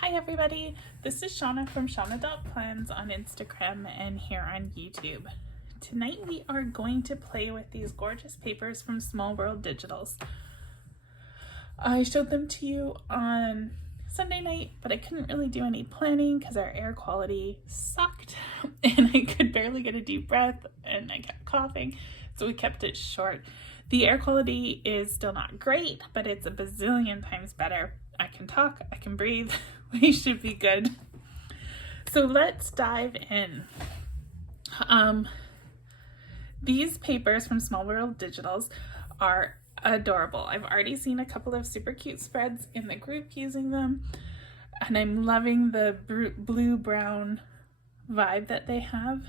Hi everybody, this is Shauna from Shauna.plans on Instagram and here on YouTube. Tonight we are going to play with these gorgeous papers from Small World Digitals. I showed them to you on Sunday night, but I couldn't really do any planning because our air quality sucked and I could barely get a deep breath and I kept coughing, so we kept it short. The air quality is still not great, but it's a bazillion times better. I can talk, I can breathe, we should be good. So let's dive in. These papers from Small World Digitals are adorable. I've already seen a couple of super cute spreads in the group using them, and I'm loving the blue-brown vibe that they have.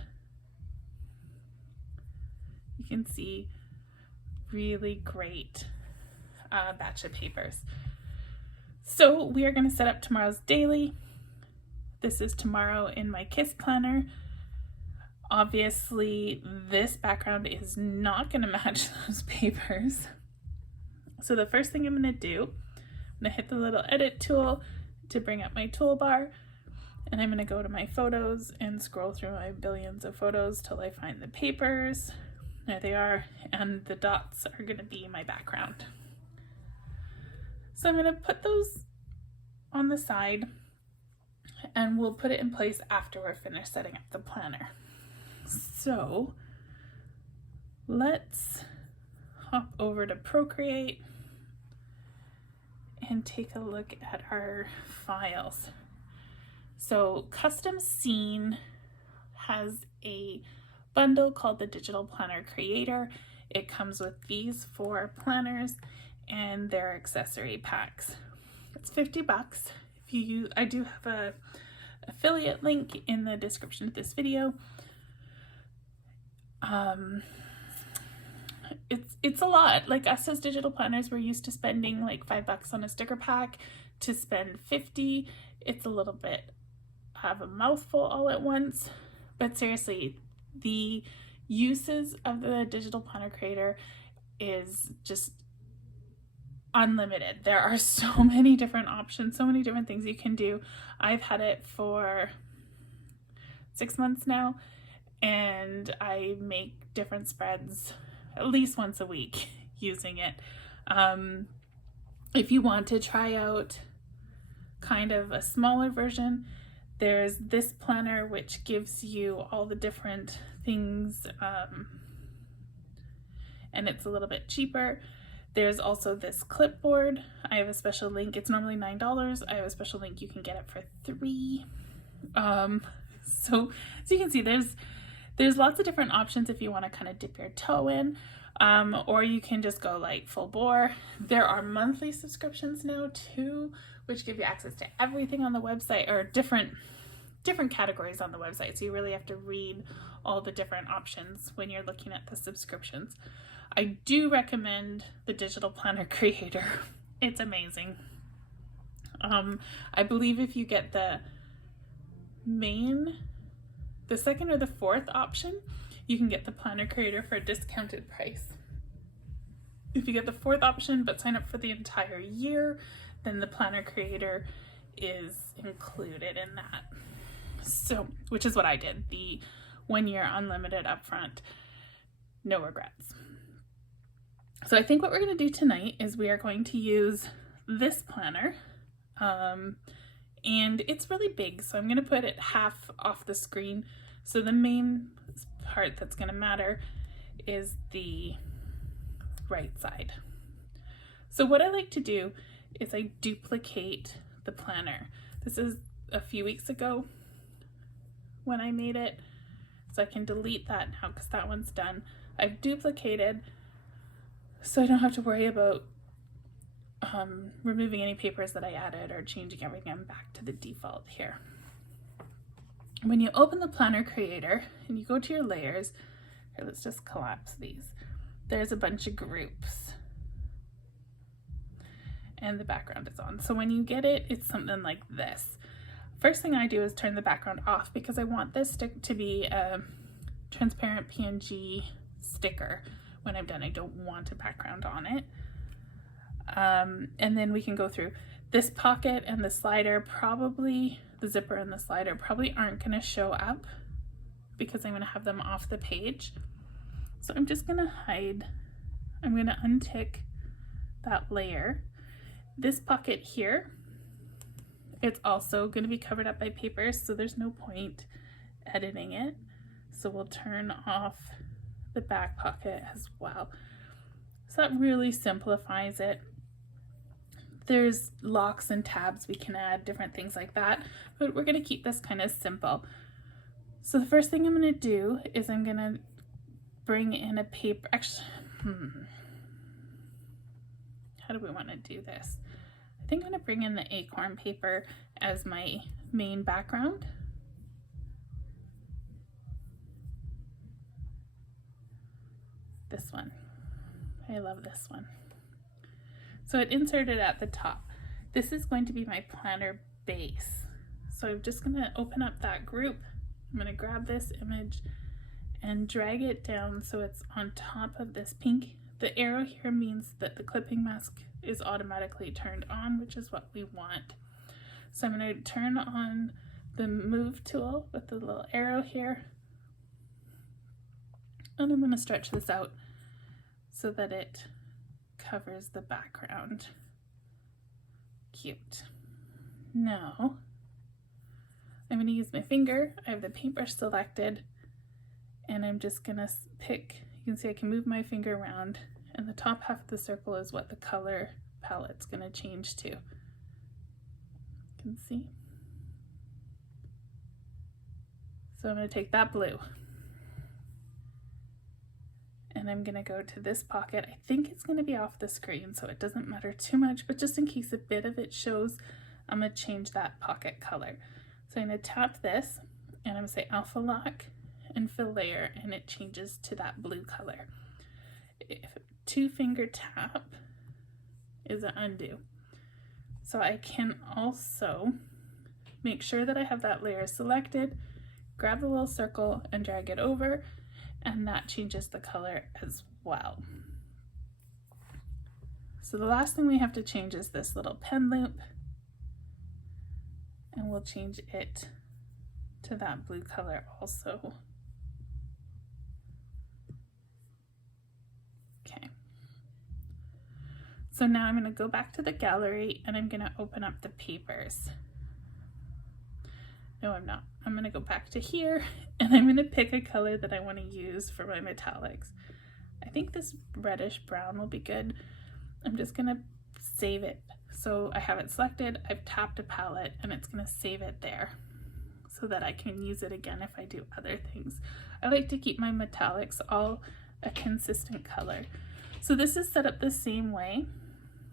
You can see really great batch of papers. So we are going to set up tomorrow's daily. This is tomorrow in my KISS planner. Obviously, this background is not going to match those papers. So the first thing I'm going to do, I'm going to hit the little edit tool to bring up my toolbar, and I'm going to go to my photos and scroll through my billions of photos till I find the papers. There they are, and the dots are going to be my background. So I'm going to put those on the side and we'll put it in place after we're finished setting up the planner. So let's hop over to Procreate and take a look at our files. So Custom Scene has a bundle called the Digital Planner Creator. It comes with these 4 planners and their accessory packs. It's $50. If you use, I do have a affiliate link in the description of this video. It's a lot. Like us as digital planners, we're used to spending like $5 on a sticker pack. To spend 50, it's a little bit of a mouthful all at once. But seriously, the uses of the Digital Planner Creator is just unlimited. There are so many different options, so many different things you can do. I've had it for 6 months now, and I make different spreads at least once a week using it. If you want to try out kind of a smaller version, there's this planner which gives you all the different things, and it's a little bit cheaper. There's also this clipboard. I have a special link. It's normally $9. I have a special link. You can get it for $3. So you can see there's lots of different options if you want to kind of dip your toe in, or you can just go like full bore. There are monthly subscriptions now too, which give you access to everything on the website, or different categories on the website. So you really have to read all the different options when you're looking at the subscriptions. I do recommend the Digital Planner Creator. It's amazing. I believe if you get the second or the 4th option, you can get the Planner Creator for a discounted price. If you get the 4th option but sign up for the entire year, then the Planner Creator is included in that. So, which is what I did, the 1 year unlimited upfront, no regrets. So I think what we're going to do tonight is we are going to use this planner, and it's really big, so I'm going to put it half off the screen. So the main part that's going to matter is the right side. So what I like to do is I duplicate the planner. This is a few weeks ago when I made it, so I can delete that now because that one's done. I've duplicated so I don't have to worry about removing any papers that I added or changing everything. I'm back to the default here. When you open the Planner Creator and you go to your layers, here, let's just collapse these. There's a bunch of groups and the background is on. So when you get it, it's something like this. First thing I do is turn the background off because I want this to be a transparent PNG sticker. When I'm done, I don't want a background on it. And then we can go through. This pocket and the slider probably, the zipper and the slider probably aren't going to show up because I'm going to have them off the page. So I'm just going to hide, I'm going to untick that layer. This pocket here, it's also going to be covered up by paper, so there's no point editing it. So we'll turn off the back pocket as well. So that really simplifies it. There's locks and tabs we can add, different things like that, but we're going to keep this kind of simple. So the first thing I'm going to do is I'm going to bring in a paper, actually, how do we want to do this? I think I'm going to bring in the acorn paper as my main background. This one. I love this one. So it inserted at the top. This is going to be my planner base. So I'm just going to open up that group. I'm going to grab this image and drag it down so it's on top of this pink. The arrow here means that the clipping mask is automatically turned on, which is what we want. So I'm going to turn on the move tool with the little arrow here. And I'm going to stretch this out so that it covers the background. Cute. Now, I'm going to use my finger. I have the paintbrush selected, and I'm just going to pick, you can see I can move my finger around, and the top half of the circle is what the color palette's going to change to. You can see. So I'm going to take that blue, and I'm going to go to this pocket. I think it's going to be off the screen, so it doesn't matter too much, but just in case a bit of it shows, I'm going to change that pocket color. So I'm going to tap this, and I'm going to say Alpha Lock and Fill Layer, and it changes to that blue color. If two-finger tap is an undo. So I can also make sure that I have that layer selected, grab the little circle and drag it over, and that changes the color as well. So the last thing we have to change is this little pen loop, and we'll change it to that blue color also. Okay. So now I'm going to go back to the gallery and I'm going to open up the papers. No, I'm not. I'm going to go back to here and I'm going to pick a color that I want to use for my metallics. I think this reddish brown will be good. I'm just going to save it. So I have it selected, I've tapped a palette, and it's going to save it there so that I can use it again if I do other things. I like to keep my metallics all a consistent color. So this is set up the same way.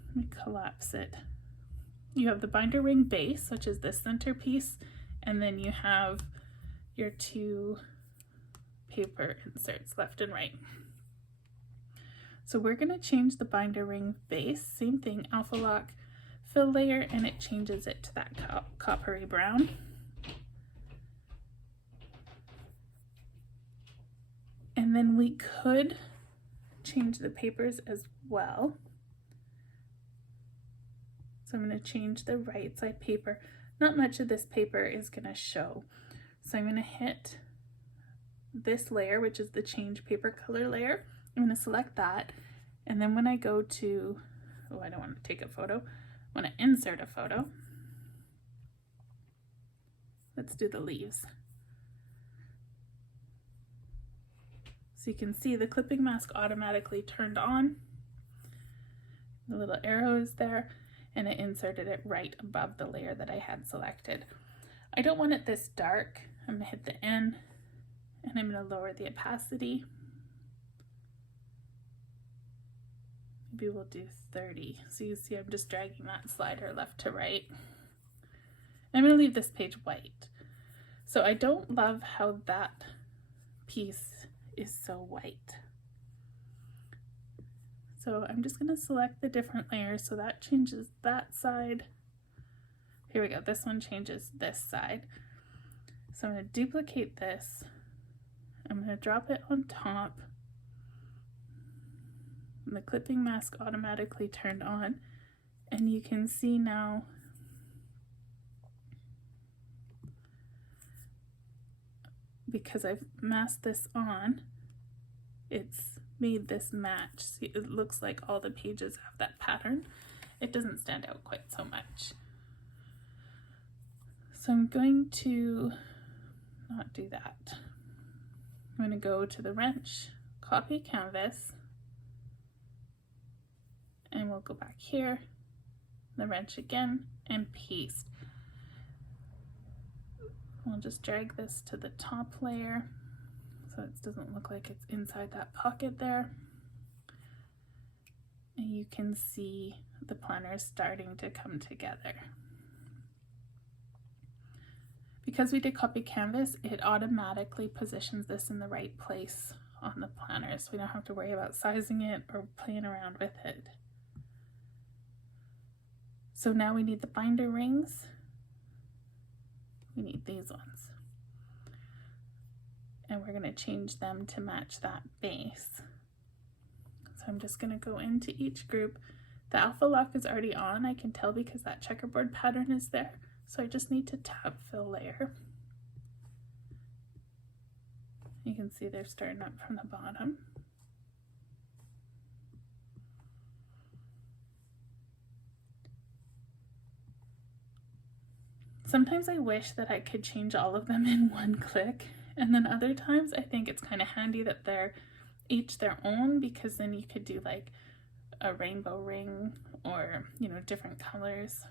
Let me collapse it. You have the binder ring base, which is this centerpiece, and then you have your two paper inserts left and right. So we're going to change the binder ring base, same thing, Alpha Lock, Fill Layer, and it changes it to that coppery brown. And then we could change the papers as well. So I'm going to change the right side paper. Not much of this paper is going to show. So I'm going to hit this layer, which is the change paper color layer. I'm going to select that. And then when I go to, oh, I don't want to take a photo. I want to insert a photo. Let's do the leaves. So you can see the clipping mask automatically turned on. The little arrow is there, and it inserted it right above the layer that I had selected. I don't want it this dark. I'm going to hit the N, and I'm going to lower the opacity. Maybe we'll do 30. So you see I'm just dragging that slider left to right. I'm going to leave this page white. So I don't love how that piece is so white. So I'm just going to select the different layers, so that changes that side. Here we go, this one changes this side. So I'm going to duplicate this. I'm going to drop it on top. And the clipping mask automatically turned on. And you can see now because I've masked this on, it's made this match. See, it looks like all the pages have that pattern. It doesn't stand out quite so much. So I'm going to not do that. I'm going to go to the wrench, copy canvas, and we'll go back here, the wrench again, and paste. We'll just drag this to the top layer so it doesn't look like it's inside that pocket there. And you can see the planner starting to come together. Because we did copy canvas, it automatically positions this in the right place on the planner, so we don't have to worry about sizing it or playing around with it. So now we need the binder rings. We need these ones. And we're going to change them to match that base. So I'm just going to go into each group. The alpha lock is already on, I can tell because that checkerboard pattern is there. So I just need to tab fill layer. You can see they're starting up from the bottom. Sometimes I wish that I could change all of them in one click, and then other times I think it's kind of handy that they're each their own, because then you could do like a rainbow ring or, you know, different colors.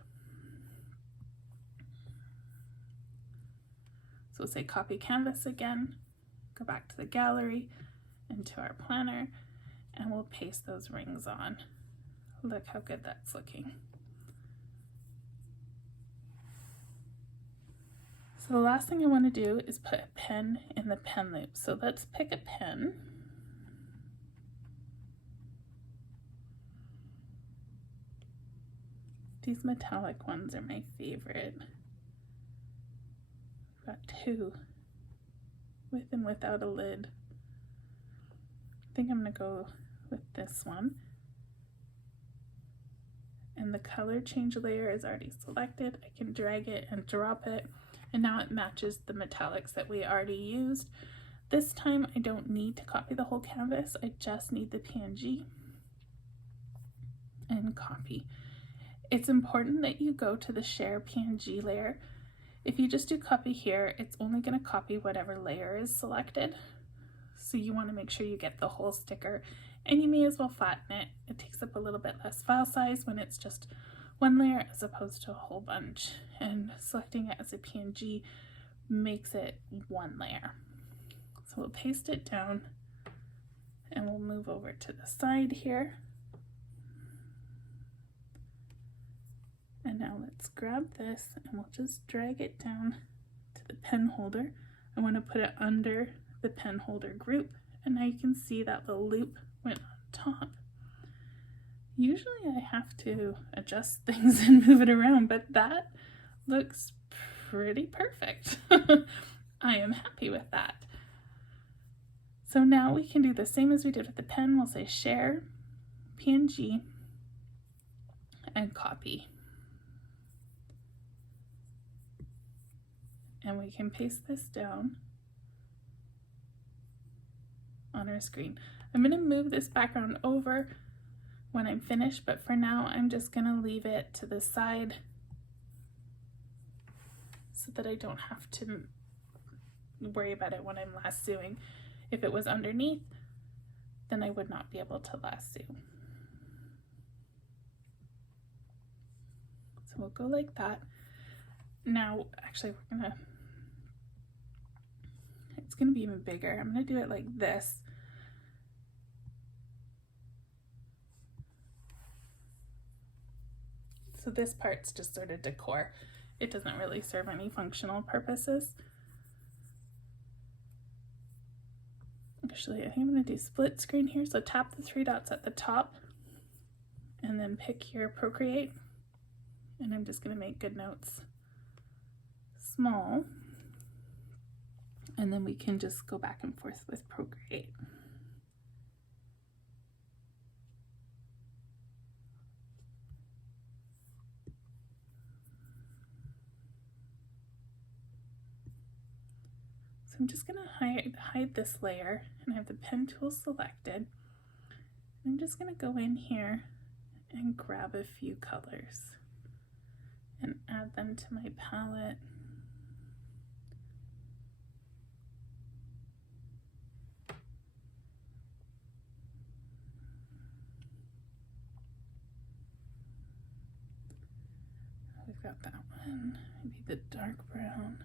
So we'll say copy canvas again, go back to the gallery and to our planner, and we'll paste those rings on. Look how good that's looking. So the last thing I want to do is put a pen in the pen loop. So let's pick a pen. These metallic ones are my favorite. I've got two, with and without a lid. I think I'm going to go with this one. And the color change layer is already selected. I can drag it and drop it. And now it matches the metallics that we already used. This time I don't need to copy the whole canvas, I just need the PNG and copy. It's important that you go to the share PNG layer. If you just do copy here, it's only going to copy whatever layer is selected. So you want to make sure you get the whole sticker, and you may as well flatten it. It takes up a little bit less file size when it's just one layer as opposed to a whole bunch, and selecting it as a PNG makes it one layer. So we'll paste it down and we'll move over to the side here. And now let's grab this and we'll just drag it down to the pen holder. I want to put it under the pen holder group, and now you can see that little loop went on top. Usually I have to adjust things and move it around, but that looks pretty perfect. I am happy with that. So now we can do the same as we did with the pen. We'll say share, PNG, and copy. And we can paste this down on our screen. I'm going to move this background over when I'm finished, but for now I'm just going to leave it to the side so that I don't have to worry about it when I'm lassoing. If it was underneath, then I would not be able to lasso. So we'll go like that. Now, actually, it's gonna be even bigger. I'm gonna do it like this. So this part's just sort of decor. It doesn't really serve any functional purposes. Actually, I think I'm going to do split screen here. So tap the three dots at the top and then pick your Procreate. And I'm just going to make GoodNotes small. And then we can just go back and forth with Procreate. So I'm just going to hide this layer, and I have the pen tool selected. I'm just going to go in here and grab a few colors and add them to my palette. We've got that one, maybe the dark brown.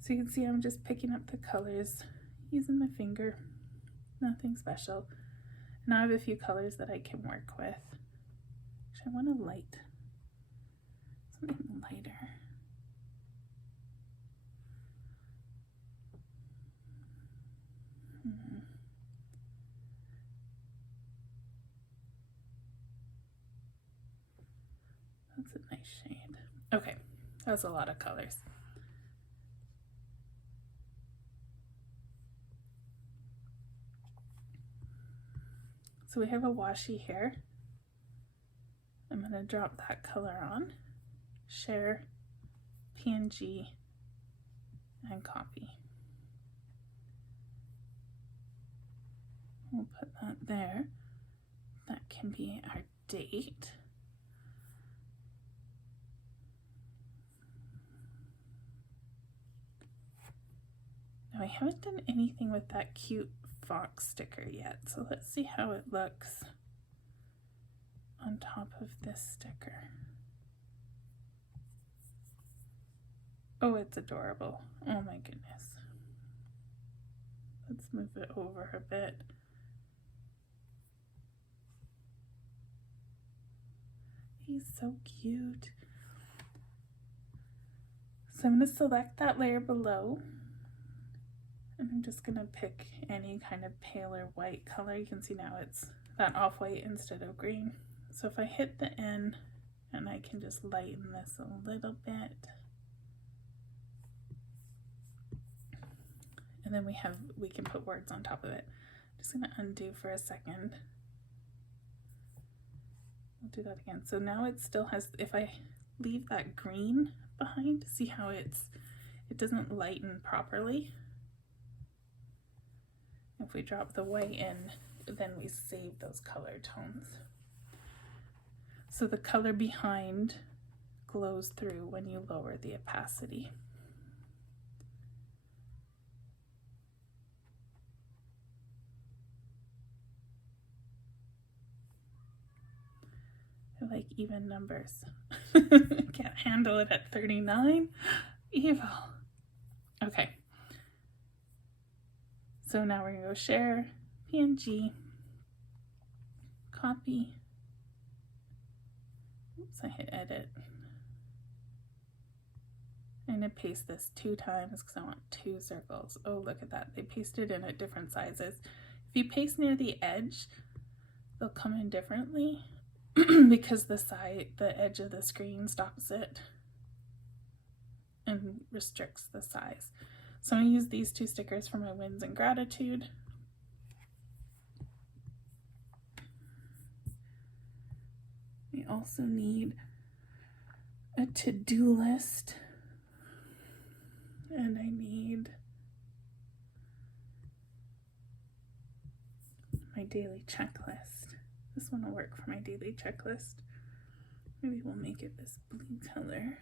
So you can see I'm just picking up the colors using my finger, nothing special. Now I have a few colors that I can work with. Actually, I want a light, something lighter. That's a nice shade. Okay, that's a lot of colors. So we have a washi here. I'm going to drop that color on, share, PNG, and copy. We'll put that there. That can be our date. Now I haven't done anything with that cute fox sticker yet, so let's see how it looks on top of this sticker. Oh, it's adorable. Oh my goodness. Let's move it over a bit. He's so cute. So I'm going to select that layer below, and I'm just going to pick any kind of paler white color. You can see now it's that off-white instead of green. So if I hit the N, and I can just lighten this a little bit. And then we can put words on top of it. I'm just going to undo for a second. We'll do that again. So now it still has, if I leave that green behind, see how it doesn't lighten properly. If we drop the white in, then we save those color tones. So the color behind glows through when you lower the opacity. I like even numbers. Can't handle it at 39. Evil. Okay. So now we're going to go share, PNG, copy. Oops, I hit edit. I'm going to paste this 2 times because I want 2 circles. Oh, look at that. They pasted in at different sizes. If you paste near the edge, they'll come in differently because the edge of the screen stops it and restricts the size. So I'm going to use these 2 stickers for my wins and gratitude. We also need a to-do list, and I need my daily checklist. This one will work for my daily checklist. Maybe we'll make it this blue color.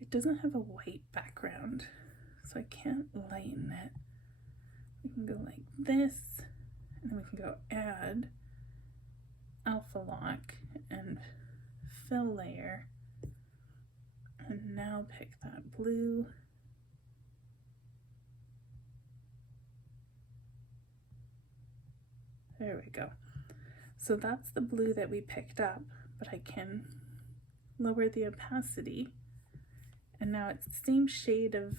It doesn't have a white background, so I can't lighten it. We can go like this, and then we can go add, alpha lock, and fill layer. And now pick that blue. There we go. So that's the blue that we picked up, but I can lower the opacity. And now it's the same shade of,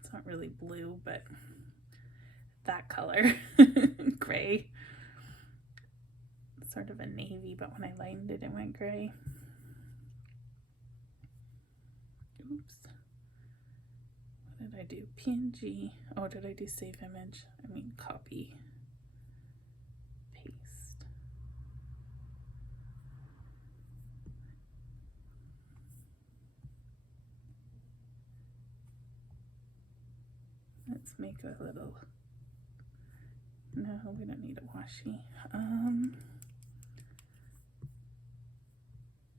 it's not really blue, but that color, gray. It's sort of a navy, but when I lightened it, it went gray. Oops. What did I do? PNG. Oh, did I do save image? I mean copy. Paste. Let's make a little, no, we don't need a washi.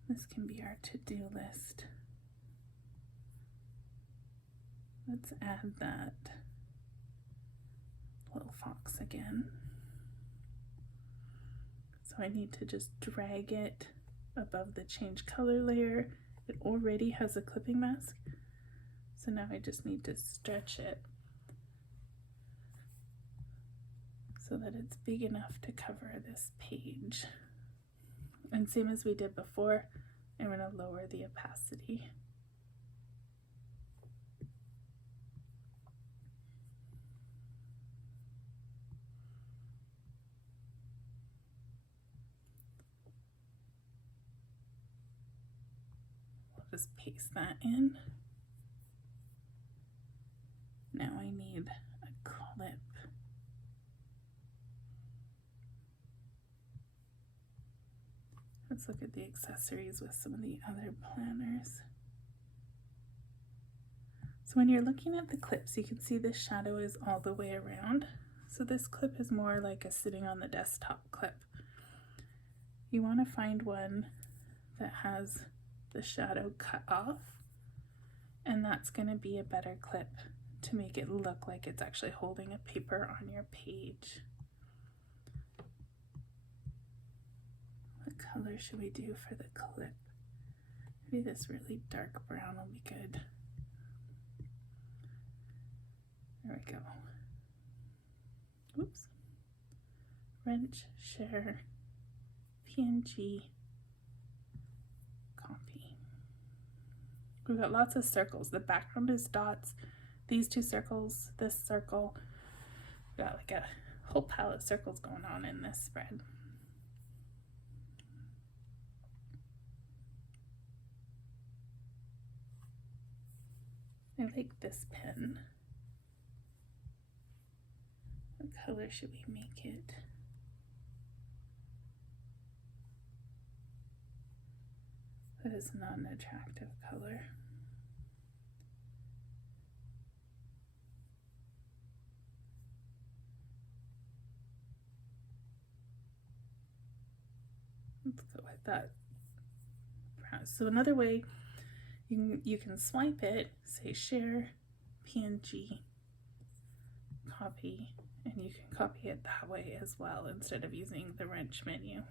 This can be our to-do list. Let's add that little fox again. So I need to just drag it above the change color layer. It already has a clipping mask. So now I just need to stretch it so that it's big enough to cover this page. And same as we did before, I'm going to lower the opacity. We'll just paste that in. Now I need a clip. Let's look at the accessories with some of the other planners. So when you're looking at the clips, you can see the shadow is all the way around. So this clip is more like a sitting on the desktop clip. You want to find one that has the shadow cut off, and that's going to be a better clip to make it look like it's actually holding a paper on your page. What color should we do for the clip? Maybe this really dark brown will be good. There we go. Oops. Wrench, share, PNG, copy. We've got lots of circles. The background is dots. These two circles, this circle. We've got like a whole pile of circles going on in this spread. I like this pen. What color should we make it? That is not an attractive color. Let's go with that. So another way you can swipe it, say share, PNG, copy, and you can copy it that way as well instead of using the wrench menu.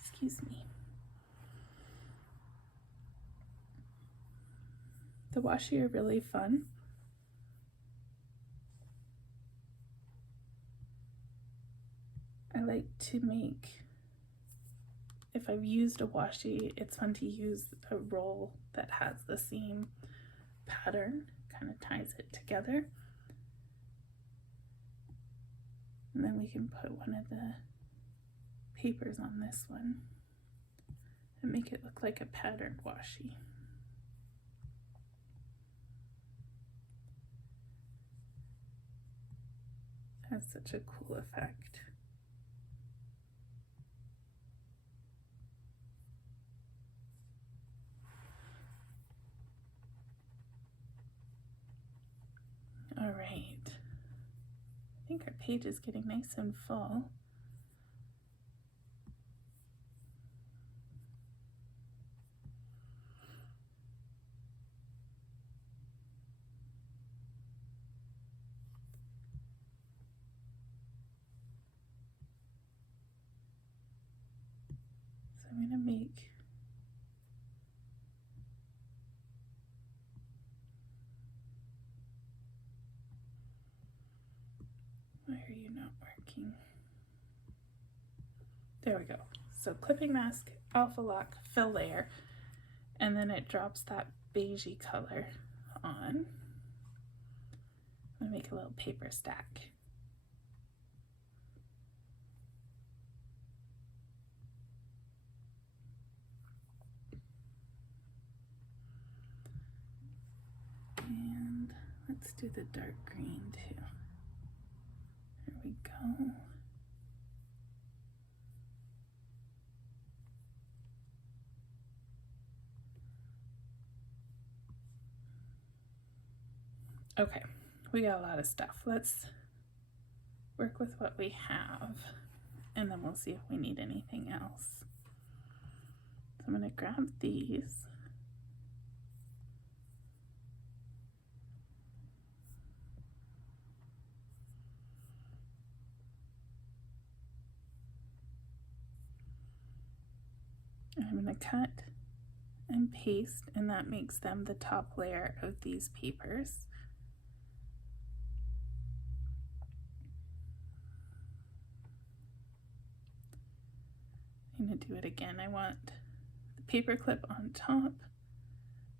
Excuse me. The washi are really fun. I like to make, if I've used a washi, it's fun to use a roll that has the same pattern, kind of ties it together. And then we can put one of the papers on this one and make it look like a patterned washi. That's such a cool effect. All right, I think our page is getting nice and full. So I'm going to make why are you not working? There we go. So clipping mask, alpha lock, fill layer, and then it drops that beigey color on. I'm going to make a little paper stack. Let's do the dark green too. There we go. Okay, we got a lot of stuff. Let's work with what we have, and then we'll see if we need anything else. So I'm going to grab these. And I'm going to cut and paste, and that makes them the top layer of these papers. I'm going to do it again. I want the paper clip on top,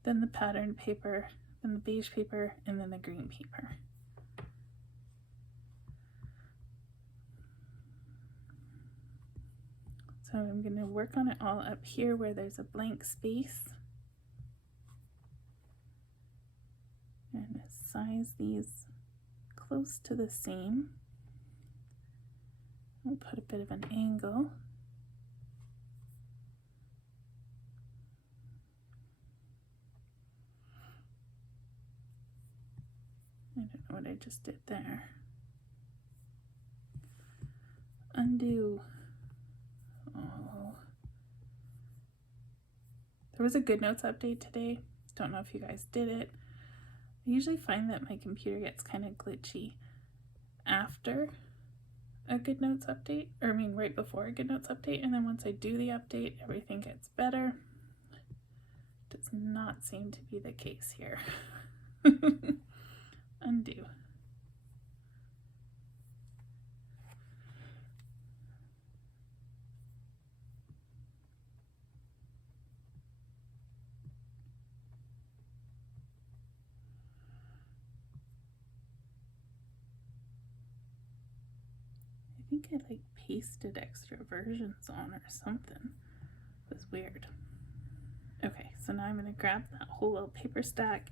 then the patterned paper, then the beige paper, and then the green paper. So I'm going to work on it all up here where there's a blank space. And size these close to the same. We'll put a bit of an angle. I don't know what I just did there. Undo. Oh. There was a GoodNotes update today. Don't know if you guys did it. I usually find that my computer gets kind of glitchy after a GoodNotes update, or I mean right before a GoodNotes update, and then once I do the update, everything gets better. Does not seem to be the case here. Undo. I think I like pasted extra versions on or something. It was weird. Okay, so now I'm going to grab that whole little paper stack,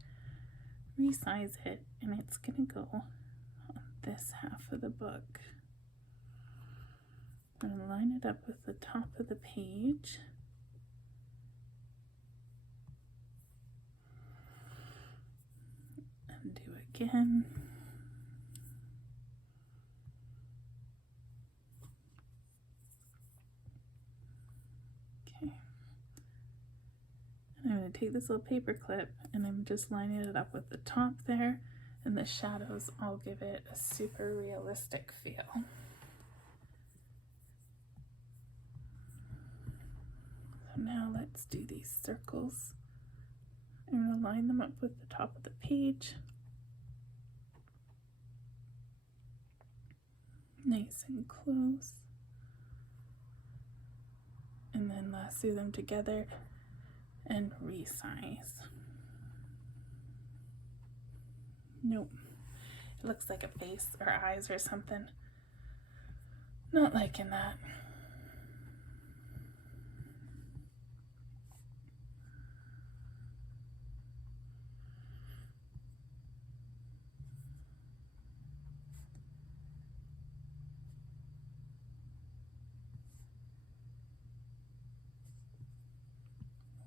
resize it, and it's going to go on this half of the book. I'm going to line it up with the top of the page. And do again. Okay. And I'm going to take this little paper clip and I'm just lining it up with the top there, and the shadows all give it a super realistic feel. So now let's do these circles. I'm going to line them up with the top of the page. Nice and close. And then lasso them together and resize. Nope. It looks like a face or eyes or something. Not liking that.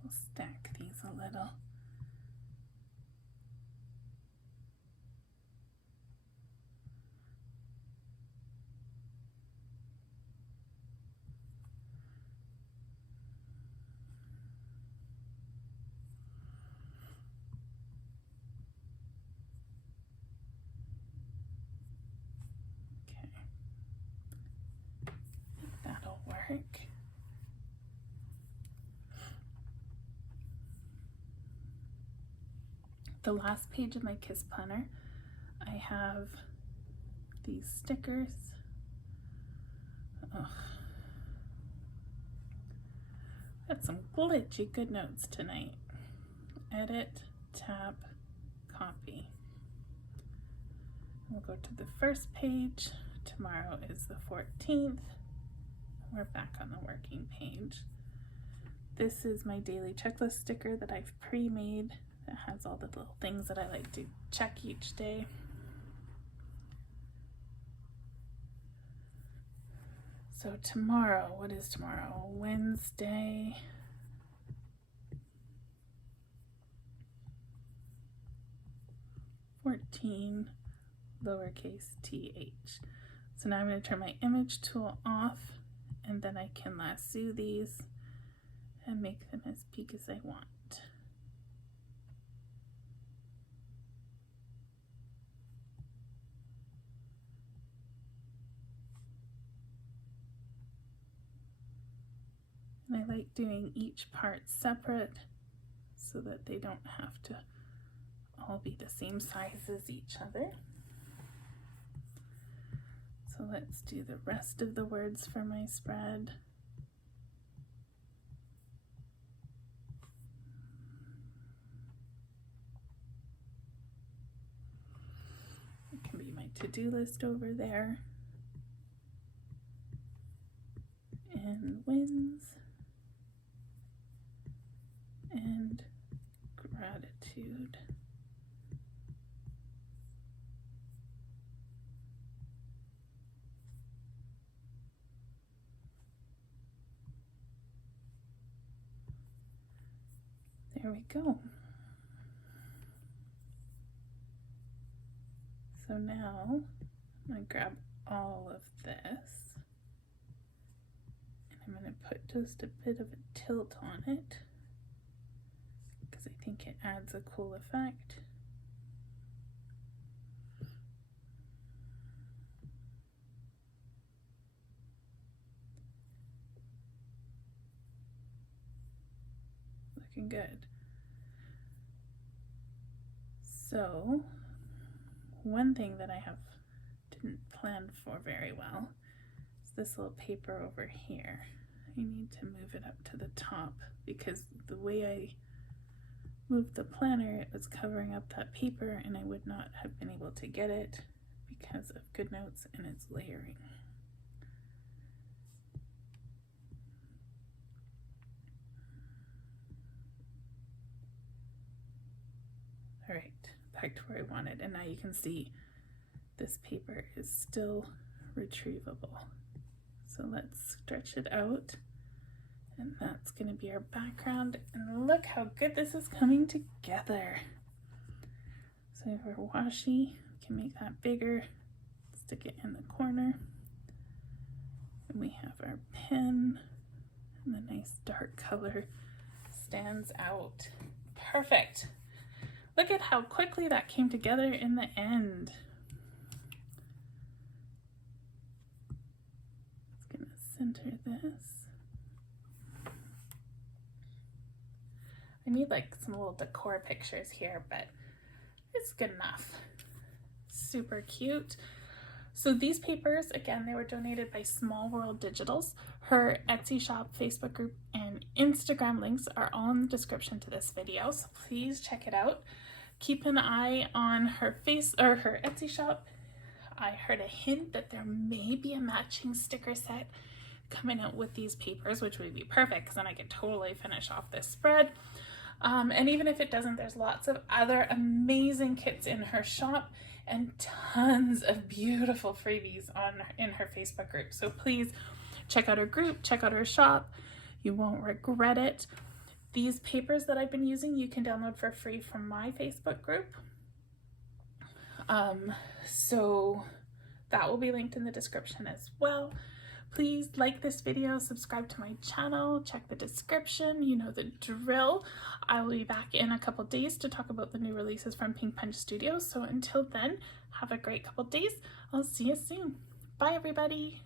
We'll stack these a little. That'll work. The last page of my KISS planner, I have these stickers. Ugh. Got some glitchy GoodNotes tonight. Edit, tab, copy. We'll go to the first page. Tomorrow is the 14th. We're back on the working page. This is my daily checklist sticker that I've pre-made. that has all the little things that I like to check each day. So tomorrow, what is tomorrow? Wednesday. Lowercase th. So now I'm going to turn my image tool off, and then I can lasso these and make them as big as I want. And I like doing each part separate so that they don't have to all be the same size as each other. So let's do the rest of the words for my spread. It can be my to-do list over there. And wins. And gratitude. There we go. So now I'm going to grab all of this and I'm going to put just a bit of a tilt on it because I think it adds a cool effect. Looking good. So one thing that I didn't plan for very well is this little paper over here. I need to move it up to the top because the way I moved the planner, it was covering up that paper and I would not have been able to get it because of GoodNotes and its layering. All right, back to where I wanted, and now you can see this paper is still retrievable. So let's stretch it out, and that's going to be our background, and look how good this is coming together. So we have our washi, we can make that bigger, stick it in the corner, and we have our pen, and the nice dark color stands out. Perfect. Look at how quickly that came together in the end. Just gonna center this. I need like some little decor pictures here, but it's good enough. Super cute. So these papers, again, they were donated by Small World Digitals. Her Etsy shop, Facebook group, and Instagram links are all in the description to this video, so please check it out. Keep an eye on her her Etsy shop. I heard a hint that there may be a matching sticker set coming out with these papers, which would be perfect because then I could totally finish off this spread. And even if it doesn't, there's lots of other amazing kits in her shop and tons of beautiful freebies in her Facebook group. So please check out her group, check out her shop. You won't regret it. These papers that I've been using, you can download for free from my Facebook group. So that will be linked in the description as well. Please like this video, subscribe to my channel, check the description, you know the drill. I will be back in a couple days to talk about the new releases from Pink Punch Studios. So until then, have a great couple days. I'll see you soon. Bye everybody.